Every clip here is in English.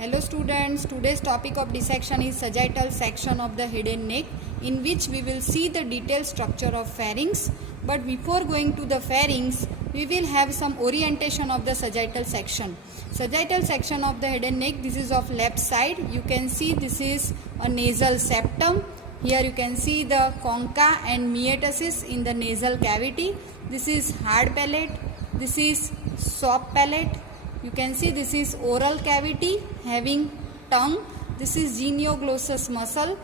Hello students, today's topic of dissection is sagittal section of the head and neck, in which we will see the detailed structure of pharynx. But before going to the pharynx, we will have some orientation of the sagittal section. Sagittal section of the head and neck, this is of left side. You can see this is a nasal septum. Here you can see the concha and metatarsus in the nasal cavity. This is hard palate. This is soft palate. You can see this is oral cavity having tongue. This is genioglossus muscle.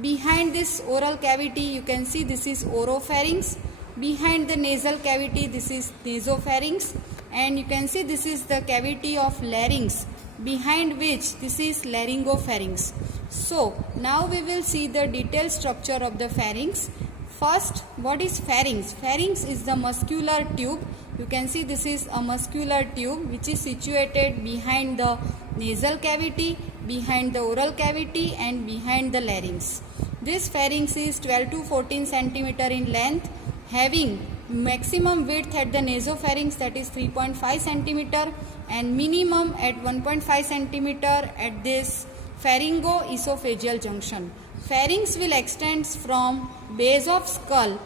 Behind this oral cavity you can see this is oropharynx. Behind the nasal cavity this is nasopharynx, and you can see this is the cavity of larynx, behind which this is laryngopharynx. So now we will see the detailed structure of the pharynx. First, what is pharynx? Pharynx is the muscular tube. You can see this is a muscular tube which is situated behind the nasal cavity, behind the oral cavity and behind the larynx. This pharynx is 12 to 14 cm in length, having maximum width at the nasopharynx, that is 3.5 cm, and minimum at 1.5 cm at this pharyngo-esophageal junction. Pharynx will extend from base of skull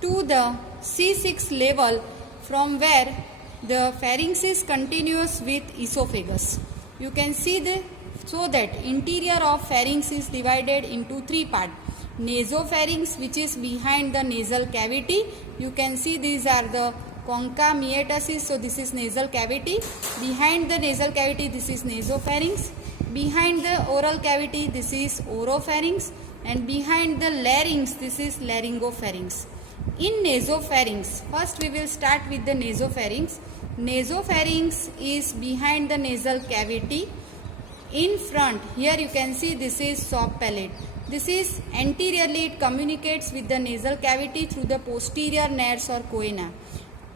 to the C6 level, from where the pharynx is continuous with esophagus. You can see so that interior of pharynx is divided into three parts. Nasopharynx, which is behind the nasal cavity. You can see these are the concha, metatarsus, so this is nasal cavity. Behind the nasal cavity this is nasopharynx. Behind the oral cavity this is oropharynx, and behind the larynx this is laryngopharynx. In nasopharynx, first we will start with the nasopharynx. Nasopharynx is behind the nasal cavity. In front, here you can see this is soft palate. This is anteriorly, it communicates with the nasal cavity through the posterior nares or choana.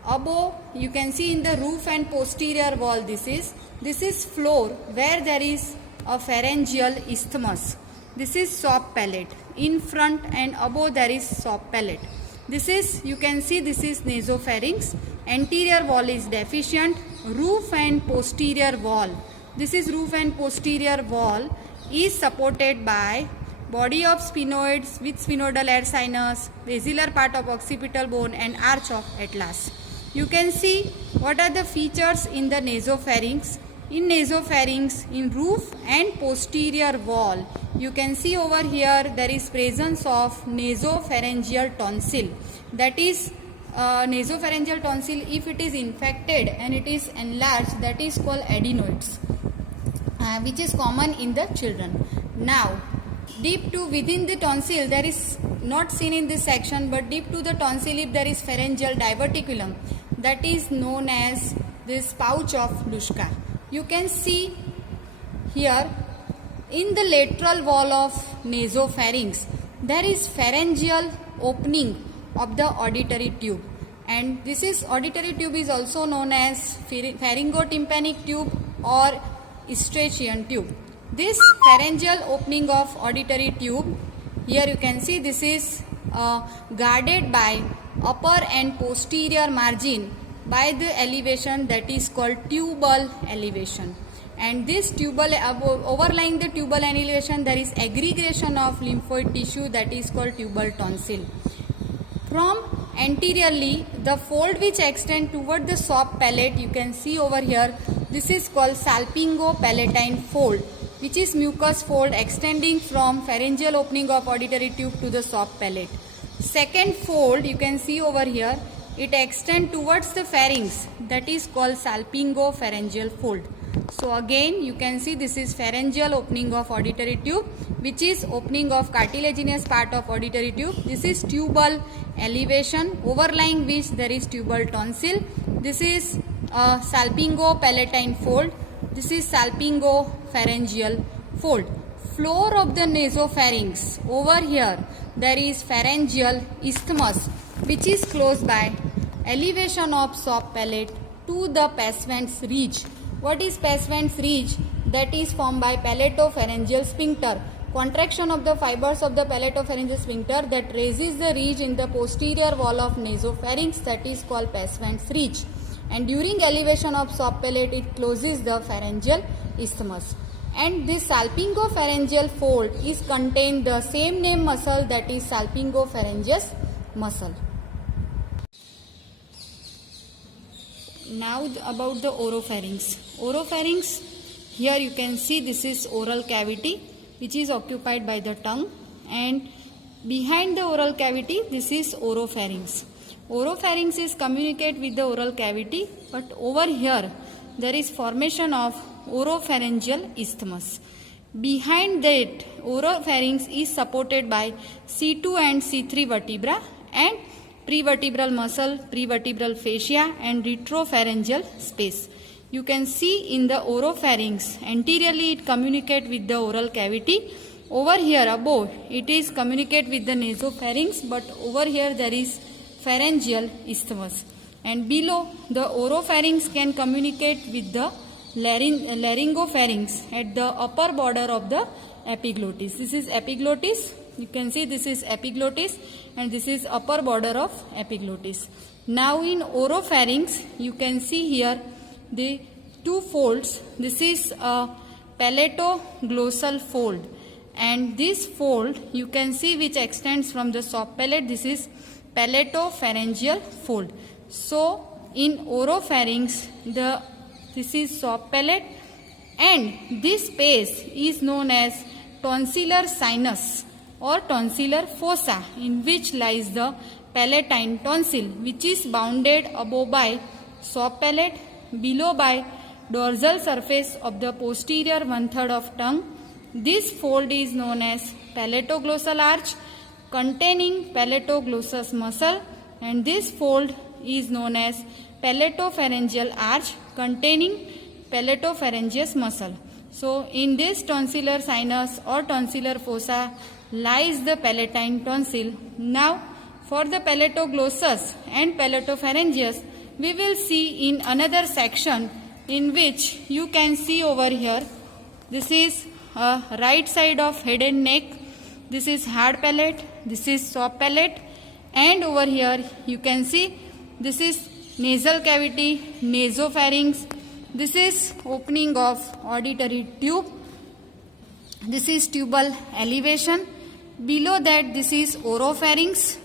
Above, you can see in the roof and posterior wall this is floor where there is a pharyngeal isthmus. This is soft palate. In front and above there is soft palate. This is, you can see this is nasopharynx. Anterior wall is deficient. Roof and posterior wall. This is roof and posterior wall is supported by body of sphenoids with sphenoidal air sinus, basilar part of occipital bone and arch of atlas. You can see what are the features in the nasopharynx. In nasopharynx, in roof and posterior wall, you can see over here there is presence of nasopharyngeal tonsil. That is nasopharyngeal tonsil, if it is infected and it is enlarged, that is called adenoids, which is common in the children. Now, deep to within the tonsil, there is not seen in this section, but deep to the tonsil if there is pharyngeal diverticulum, that is known as this pouch of Luschka. You can see here in the lateral wall of nasopharynx there is pharyngeal opening of the auditory tube, and this is auditory tube is also known as pharyngotympanic tube or Eustachian tube. This pharyngeal opening of auditory tube, here you can see this is guarded by upper and posterior margin by the elevation that is called tubal elevation. And this tubal, overlying the tubal elevation, there is aggregation of lymphoid tissue that is called tubal tonsil. From anteriorly, the fold which extend toward the soft palate, you can see over here, this is called salpingo-palatine fold, which is mucous fold extending from pharyngeal opening of auditory tube to the soft palate. Second fold, you can see over here, it extends towards the pharynx, that is called salpingopharyngeal fold. So again you can see this is pharyngeal opening of auditory tube, which is opening of cartilaginous part of auditory tube. This is tubal elevation, overlying which there is tubal tonsil. This is salpingo-palatine fold. This is salpingopharyngeal fold. Floor of the nasopharynx, over here there is pharyngeal isthmus, which is close by elevation of soft palate to the Passavant's ridge. What is Passavant's ridge? That is formed by palatopharyngeal sphincter. Contraction of the fibers of the palatopharyngeal sphincter that raises the ridge in the posterior wall of nasopharynx, that is called Passavant's ridge. And during elevation of soft palate, it closes the pharyngeal isthmus. and this salpingopharyngeal fold is contain the same name muscle, that is salpingopharyngeus muscle. Now about the oropharynx. Oropharynx, here you can see this is oral cavity which is occupied by the tongue, and behind the oral cavity this is oropharynx. Oropharynx is communicate with the oral cavity, but over here there is formation of oropharyngeal isthmus. Behind that, oropharynx is supported by C2 and C3 vertebra and prevertebral muscle, prevertebral fascia and retropharyngeal space. You can see in the oropharynx, anteriorly it communicate with the oral cavity. Over here above it is communicate with the nasopharynx, but over here there is pharyngeal isthmus. And below, the oropharynx can communicate with the laryngopharynx at the upper border of the epiglottis. This is epiglottis. You can see this is epiglottis and this is upper border of epiglottis. Now in oropharynx, you can see here the two folds. This is a palatoglossal fold, and this fold you can see which extends from the soft palate. This is palatopharyngeal fold. So in oropharynx, this is soft palate, and this space is known as tonsillar sinus or tonsillar fossa, in which lies the palatine tonsil, which is bounded above by soft palate, below by dorsal surface of the posterior 1/3 of tongue. This fold is known as palatoglossal arch containing palatoglossus muscle, and this fold is known as palatopharyngeal arch containing palatopharyngeus muscle. So in this tonsillar sinus or tonsillar fossa lies the palatine tonsil. Now for the palatoglossus and palatopharyngeus, we will see in another section, in which you can see over here, this is right side of head and neck, this is hard palate, this is soft palate, and over here you can see this is nasal cavity, nasopharynx, this is opening of auditory tube, this is tubal elevation, below that this is oropharynx.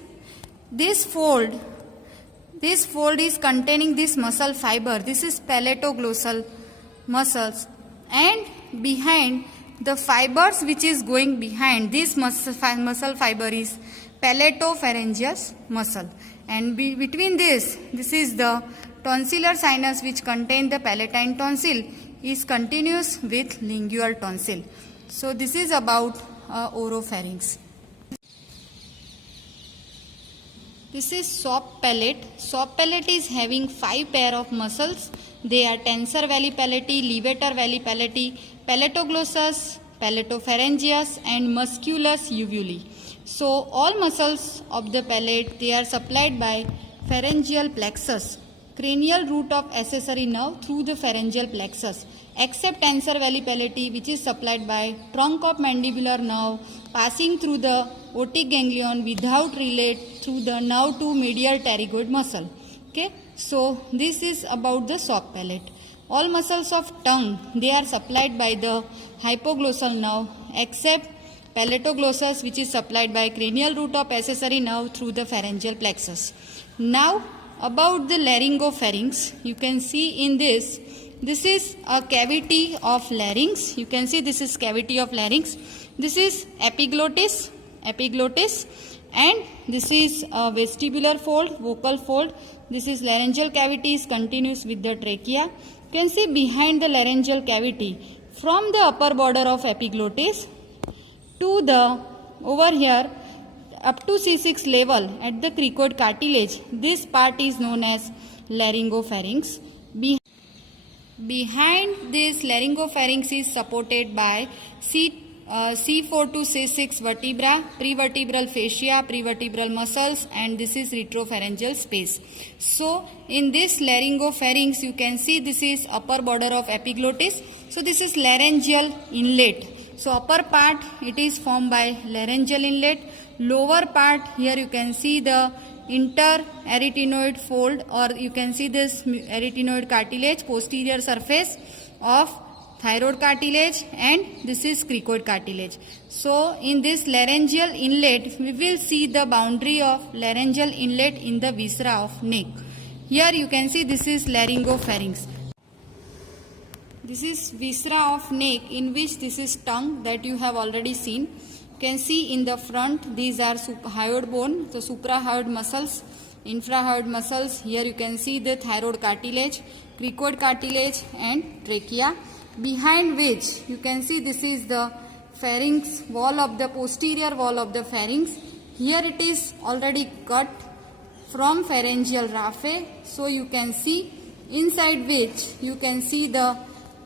This fold is containing this muscle fiber, this is palatoglossal muscles, and behind the fibers which is going behind this muscle fiber is palatopharyngeus muscle, and between this is the tonsillar sinus which contain the palatine tonsil is continuous with lingual tonsil. So this is about oropharynx. This is soft palate. Soft palate is having 5 pair of muscles. They are tensor veli palati, levator veli palati, palatoglossus, palatopharyngeus and musculus uvuli. So all muscles of the palate, they are supplied by pharyngeal plexus, cranial root of accessory nerve through the pharyngeal plexus, except tensor veli palati, which is supplied by trunk of mandibular nerve passing through the otic ganglion without relate through the nerve to medial pterygoid muscle. Okay, so this is about the soft palate. All muscles of tongue, they are supplied by the hypoglossal nerve, except palatoglossus, which is supplied by cranial root of accessory nerve through the pharyngeal plexus. Now about the laryngopharynx, you can see in this is a cavity of larynx. You can see this is cavity of larynx. This is epiglottis, and this is a vestibular fold, vocal fold. This is laryngeal cavity is continuous with the trachea. You can see behind the laryngeal cavity, from the upper border of epiglottis to the over here up to C6 level at the cricoid cartilage, this part is known as laryngopharynx. Behind this laryngopharynx is supported by C4 to C6 vertebra, prevertebral fascia, prevertebral muscles, and this is retropharyngeal space. So in this laryngopharynx, you can see this is upper border of epiglottis. So this is laryngeal inlet. So upper part, it is formed by laryngeal inlet. Lower part, here you can see the interarytenoid fold, or you can see this arytenoid cartilage, posterior surface of thyroid cartilage, and this is cricoid cartilage. So in this laryngeal inlet, we will see the boundary of laryngeal inlet in the viscera of neck. Here you can see this is laryngopharynx. This is viscera of neck, in which this is tongue that you have already seen. You can see in the front these are hyoid bone, the suprahyoid muscles, infrahyoid muscles. Here you can see the thyroid cartilage, cricoid cartilage, and trachea, behind which you can see this is the pharynx wall of the posterior wall of the pharynx. Here it is already cut from pharyngeal raphe, so you can see inside which you can see the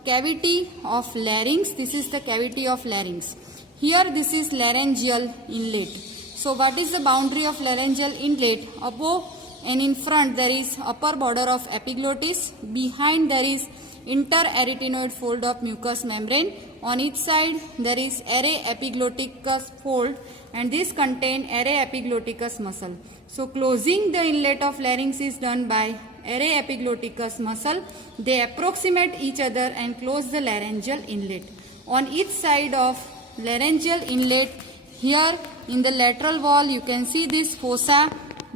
cavity of larynx. This is the cavity of larynx. Here this is laryngeal inlet. So what is the boundary of laryngeal inlet? Above and in front there is upper border of epiglottis. Behind there is interarytenoid fold of mucous membrane. On each side there is array epiglotticus fold, and this contain array epiglotticus muscle. So closing the inlet of larynx is done by array epiglotticus muscle. They approximate each other and close the laryngeal inlet. On each side of laryngeal inlet, here in the lateral wall you can see this fossa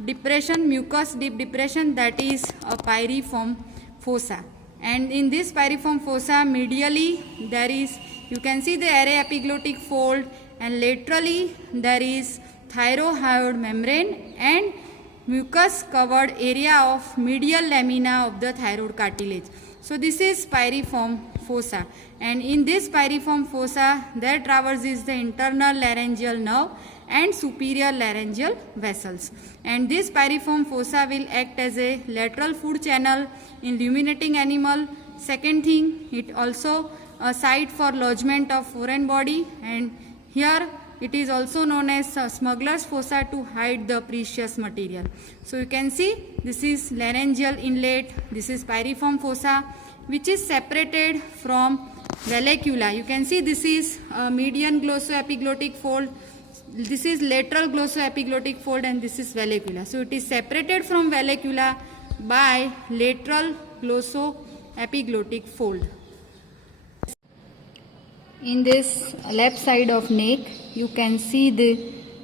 depression, mucus deep depression, that is a pyriform fossa. And in this pyriform fossa, medially there is, you can see the array epiglottic fold, and laterally there is thyrohyoid membrane and mucus covered area of medial lamina of the thyroid cartilage. So this is pyriform fossa, and in this pyriform fossa there traverses the internal laryngeal nerve and superior laryngeal vessels, and this pyriform fossa will act as a lateral food channel in ruminating animal. Second thing, it also a site for lodgement of foreign body, and here it is also known as smuggler's fossa to hide the precious material. So you can see this is laryngeal inlet, this is pyriform fossa, which is separated from vallecula. You can see this is median glossoepiglottic fold, this is lateral glossoepiglottic fold, and this is vallecula. So it is separated from vallecula by lateral glossoepiglottic fold. In this left side of neck, you can see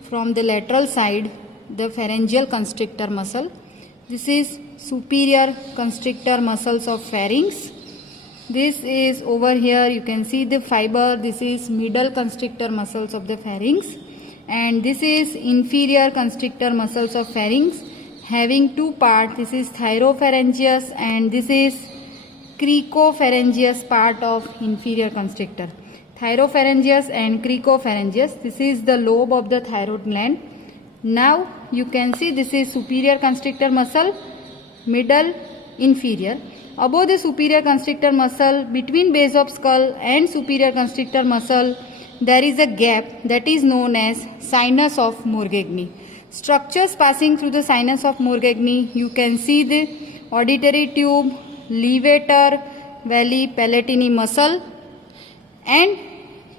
from the lateral side the pharyngeal constrictor muscle. This is superior constrictor muscles of pharynx. This is over here, you can see the fiber. This is middle constrictor muscles of the pharynx, and this is inferior constrictor muscles of pharynx, having two parts. This is thyropharyngeus and this is cricopharyngeus part of inferior constrictor. Thyropharyngeus and cricopharyngeus, this is the lobe of the thyroid gland. Now you can see this is superior constrictor muscle, middle, inferior. Above the superior constrictor muscle, between base of skull and superior constrictor muscle, there is a gap that is known as sinus of Morgagni. Structures passing through the sinus of Morgagni, you can see the auditory tube, levator, veli palatini muscle, and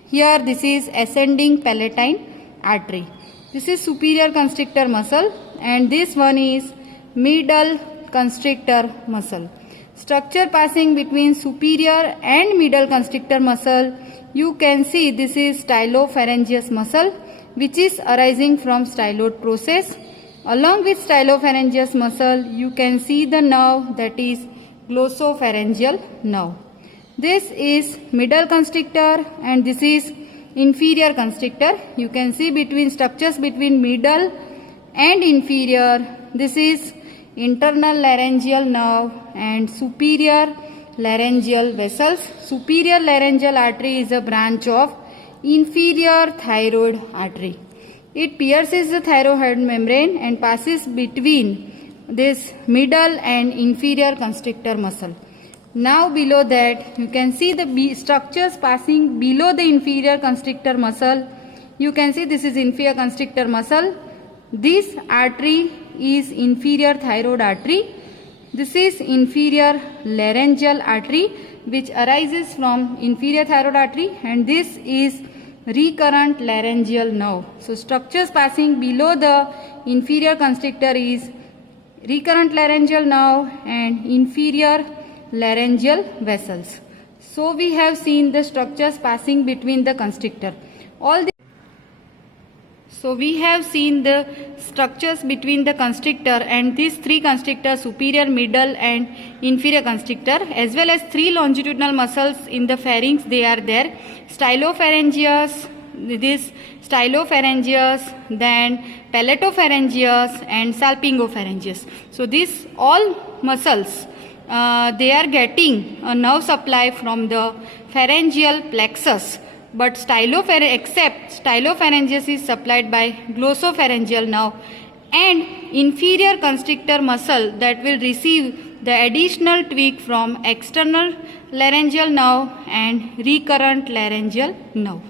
here this is ascending palatine artery. This is superior constrictor muscle, and this one is middle constrictor muscle. Structure passing between superior and middle constrictor muscle, you can see this is stylopharyngeus muscle, which is arising from styloid process. Along with stylopharyngeus muscle, you can see the nerve, that is glossopharyngeal nerve. This is middle constrictor and this is inferior constrictor. You can see between structures between middle and inferior. This is internal laryngeal nerve and superior laryngeal vessels. Superior laryngeal artery is a branch of inferior thyroid artery. It pierces the thyroid membrane and passes between this middle and inferior constrictor muscle. Now below that, you can see the structures passing below the inferior constrictor muscle. You can see this is inferior constrictor muscle. This artery is inferior thyroid artery. This is inferior laryngeal artery, which arises from inferior thyroid artery, and this is recurrent laryngeal nerve. So structures passing below the inferior constrictor is recurrent laryngeal nerve and inferior laryngeal vessels. So we have seen the structures passing between the constrictor. So we have seen the structures between the constrictor and these three constrictors, superior, middle and inferior constrictor, as well as three longitudinal muscles in the pharynx. They are there: stylopharyngeus, then palatopharyngeus and salpingopharyngeus. So these all muscles, they are getting a nerve supply from the pharyngeal plexus, but stylopharyngeus is supplied by glossopharyngeal nerve, and inferior constrictor muscle that will receive the additional tweak from external laryngeal nerve and recurrent laryngeal nerve.